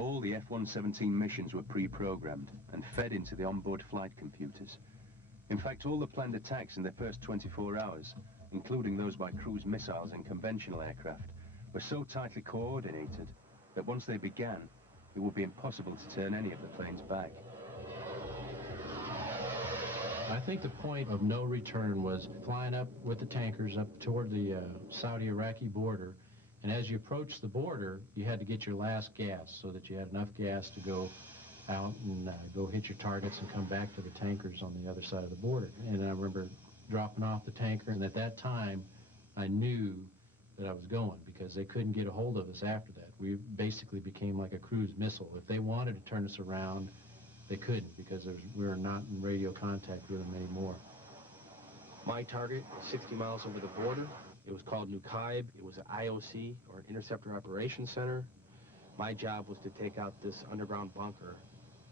All the F-117 missions were pre-programmed and fed into the onboard flight computers. In fact, all the planned attacks in the first 24 hours, including those by cruise missiles and conventional aircraft, were so tightly coordinated that once they began, it would be impossible to turn any of the planes back. I think the point of no return was flying up with the tankers up toward the Saudi-Iraqi border, and as you approached the border, you had to get your last gas so that you had enough gas to go out and go hit your targets and come back to the tankers on the other side of the border. And I remember dropping off the tanker, and at that time, I knew that I was going because they couldn't get a hold of us after that. We basically became like a cruise missile. If they wanted to turn us around, they couldn't because we were not in radio contact with them anymore. My target was 60 miles over the border. It was called Nukaib. It was an IOC, or an Interceptor Operations Center. My job was to take out this underground bunker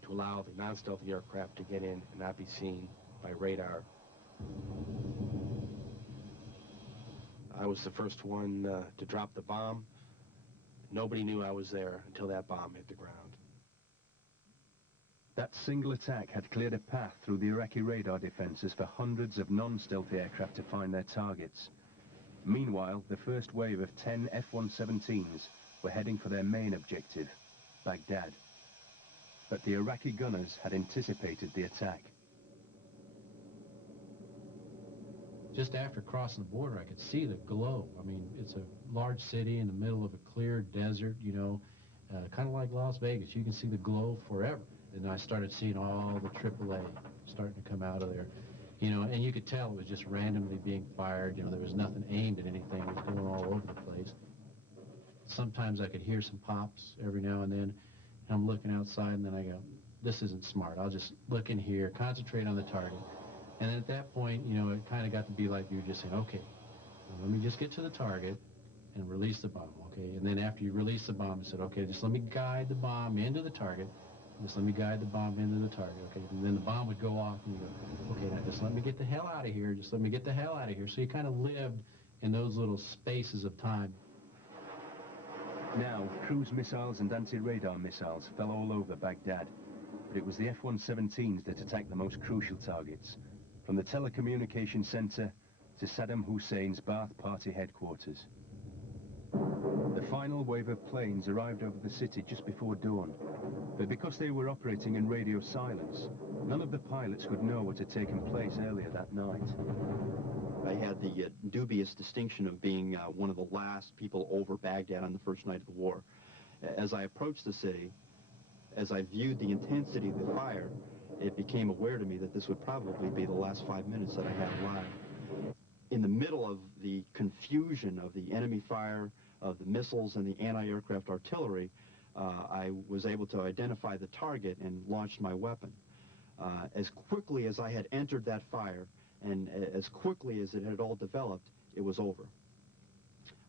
to allow the non-stealthy aircraft to get in and not be seen by radar. I was the first one to drop the bomb. Nobody knew I was there until that bomb hit the ground. That single attack had cleared a path through the Iraqi radar defenses for hundreds of non-stealthy aircraft to find their targets. Meanwhile, the first wave of 10 F-117s were heading for their main objective, Baghdad. But the Iraqi gunners had anticipated the attack. Just after crossing the border, I could see the glow. I mean, it's a large city in the middle of a clear desert, you know, kind of like Las Vegas. You can see the glow forever. And I started seeing all the AAA starting to come out of there. You know, and you could tell it was just randomly being fired. You know, there was nothing aimed at anything. It was going all over the place. Sometimes I could hear some pops every now and then. And I'm looking outside, and then I go, this isn't smart. I'll just look in here, concentrate on the target. And then at that point, you know, it kind of got to be like you were just saying, okay, let me just get to the target and release the bomb, okay? And then after you release the bomb, you said, okay, just let me guide the bomb into the target. Just let me guide the bomb into the target, okay? And then the bomb would go off, and you go, okay, now just let me get the hell out of here. Just let me get the hell out of here. So you kind of lived in those little spaces of time. Now, cruise missiles and anti-radar missiles fell all over Baghdad, but it was the F-117s that attacked the most crucial targets, from the telecommunication center to Saddam Hussein's Ba'ath Party headquarters. The final wave of planes arrived over the city just before dawn, but because they were operating in radio silence, none of the pilots could know what had taken place earlier that night. I had the dubious distinction of being one of the last people over Baghdad on the first night of the war. As I approached the city, as I viewed the intensity of the fire, it became aware to me that this would probably be the last 5 minutes that I had alive. In the middle of the confusion of the enemy fire, of the missiles and the anti-aircraft artillery, I was able to identify the target and launched my weapon. As quickly as I had entered that fire, and as quickly as it had all developed, it was over.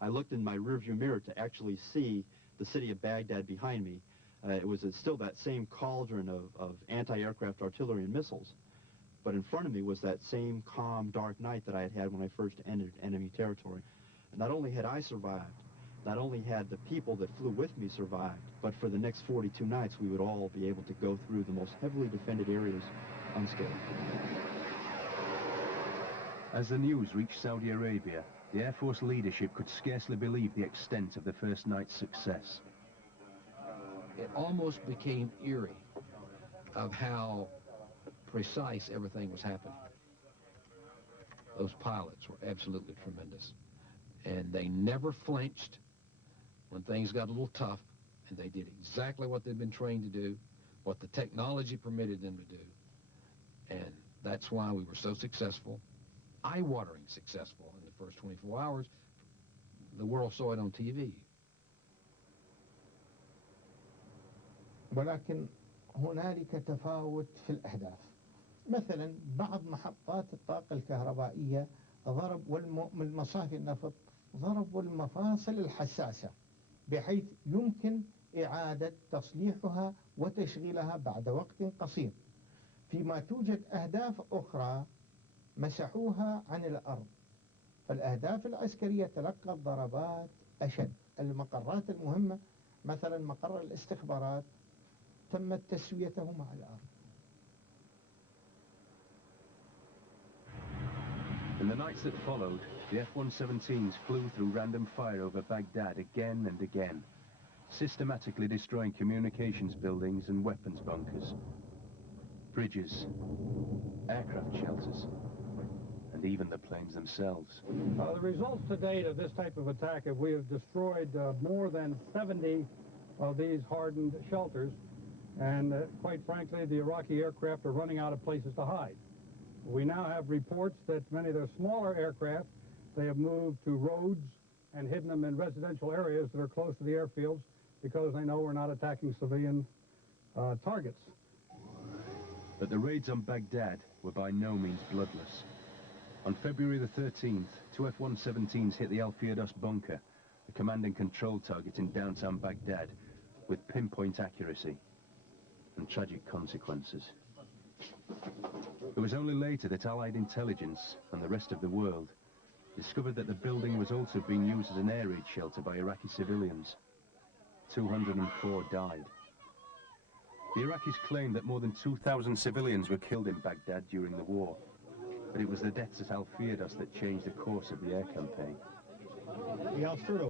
I looked in my rearview mirror to actually see the city of Baghdad behind me. It was still that same cauldron of anti-aircraft artillery and missiles, but in front of me was that same calm, dark night that I had had when I first entered enemy territory. And not only had I survived, not only had the people that flew with me survived, but for the next 42 nights we would all be able to go through the most heavily defended areas unscathed. As the news reached Saudi Arabia, the Air Force leadership could scarcely believe the extent of the first night's success. It almost became eerie of how precise everything was happening. Those pilots were absolutely tremendous. And they never flinched when things got a little tough, and they did exactly what they'd been trained to do, what the technology permitted them to do. And that's why we were so successful, eye-watering successful in the first 24 hours. The world saw it on TV. ولكن هنالك تفاوت في الأهداف. مثلا بعض محطات الطاقة الكهربائية والمصافي النفط ضربوا المفاصل الحساسة بحيث يمكن إعادة تصليحها وتشغيلها بعد وقت قصير، فيما توجد أهداف أخرى مسحوها عن الأرض. فالأهداف العسكرية تلقت ضربات أشد. المقرات المهمة مثلا مقر الاستخبارات تمت تسويته مع الأرض. In the nights that followed, the F-117s flew through random fire over Baghdad again and again, systematically destroying communications buildings and weapons bunkers, bridges, aircraft shelters, and even the planes themselves. The results to date of this type of attack, we have destroyed more than 70 of these hardened shelters, and quite frankly, the Iraqi aircraft are running out of places to hide. We now have reports that many of their smaller aircraft, they have moved to roads and hidden them in residential areas that are close to the airfields because they know we're not attacking civilian targets. But the raids on Baghdad were by no means bloodless. On February the 13th, two F-117s hit the Al Firdaus bunker, the command and control target in downtown Baghdad, with pinpoint accuracy and tragic consequences. It was only later that Allied intelligence and the rest of the world discovered that the building was also being used as an air raid shelter by Iraqi civilians. 204 died. The Iraqis claimed that more than 2,000 civilians were killed in Baghdad during the war, but it was the deaths at Al Firdaus that changed the course of the air campaign. The Al Firdaus